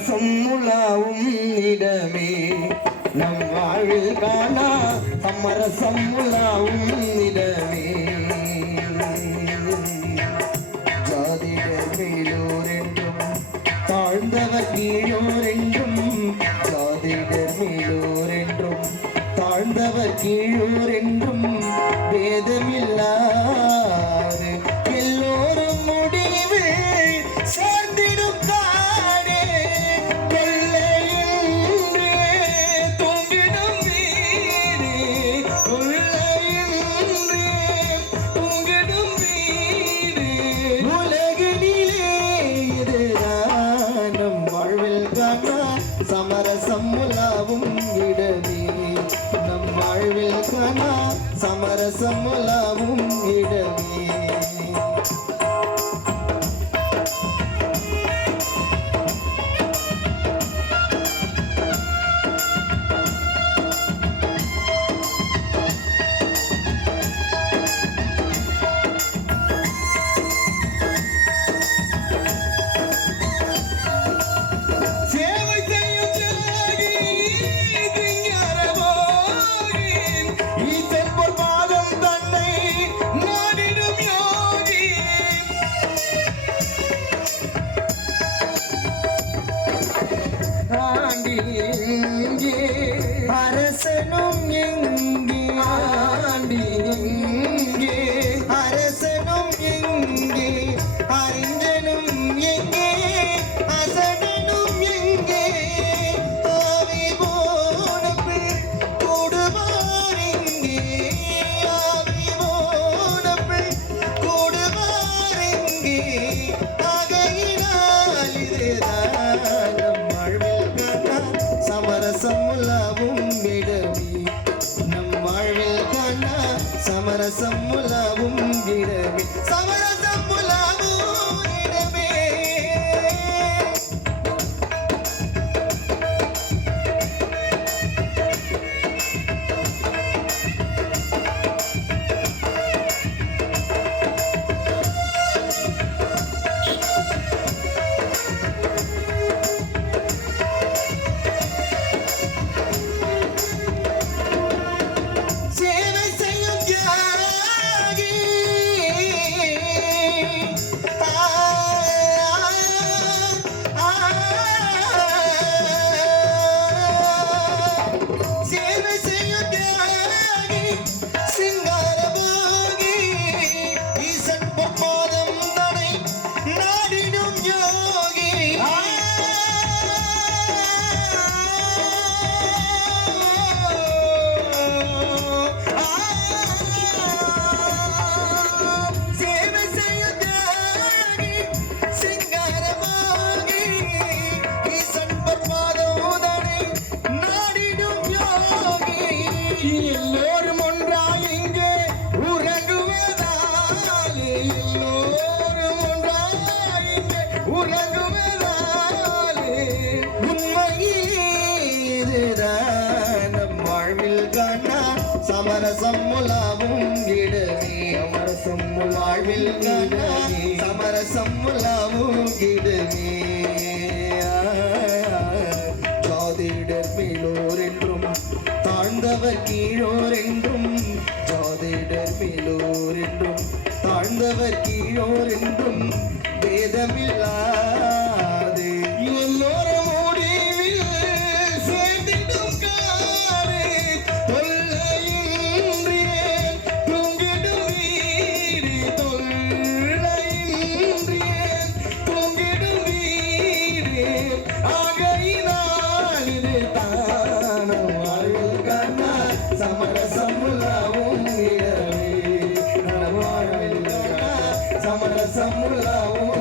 சமரசம் உலாவும் இடமே நம் வாழ்வில் காணா சமரசம் உலாவும் இடமே ஜாதிடர் மேலோர் என்றும் தாழ்ந்தவர் கீழோர் என்றும் ஜாதிடர் மேலோர் என்றும் தாழ்ந்தவர் கீழோர் என்றும் வேதமில்லாது எல்லோரும் முடிவில் சேர்ந்திடும் காடே கொள்ளையின்றே தூங்கிடும் வீடே கொள்ளையின்றே தூங்கிடும் வீடே உலகினிலே இதுதான் நம் வாழ்வில் காணா சமரசம் உலாவும் இடமே நம் வாழ்வில் காணா சமரசம் உலாவும் இடமே அரசனும் எங்கே ஆண்டி எங்கே அரசனும் எங்கே அறிஞனும் எங்கே அசடனும் எங்கே ஆவி போன பின் கூடுவார் எங்கே ஆவி போன பின் கூடுவார் எங்கே ஆகையினால் இதுதான் நம் வாழ்வில் காணா சமரசம் உலாவும் இடமே நம் வாழ்வில் காணா சமரசம் உலாவும் இடமே சமரசம் உலாவும் இடமே எல்லோரும் ஒன்றாய் இங்கே உறங்குவதாலே எல்லோரும் ஒன்றாய் இங்கே உறங்குவதாலே உண்மையிலே இதுதான் நம் வாழ்வில் காணா சமரசம் உலாவும் இடமே சமரசம் வாழ்வில் காணா சமரசம் உலாவும் இடமே ஜாதிடர் மேலோர் என்றும் தாழ்ந்தவர் கீழோர் என்றும் ஜாதிடர் மேலோர் என்றும் தாழ்ந்தவர் கீழோர் என்றும் வேதமில்லாது எல்லோரும் முடிவில் சேர்ந்திடும் காடு தொல்லையின்றே தூங்கிடும் வீடு தொல்லையின்றே தூங்கிடும் வீடு ஆகையினால் இது தான வாழ்வில் காணா சமரசம் உலாவும் இடமே நம் வாழ்வில் காணா சமரசம் உலாவும்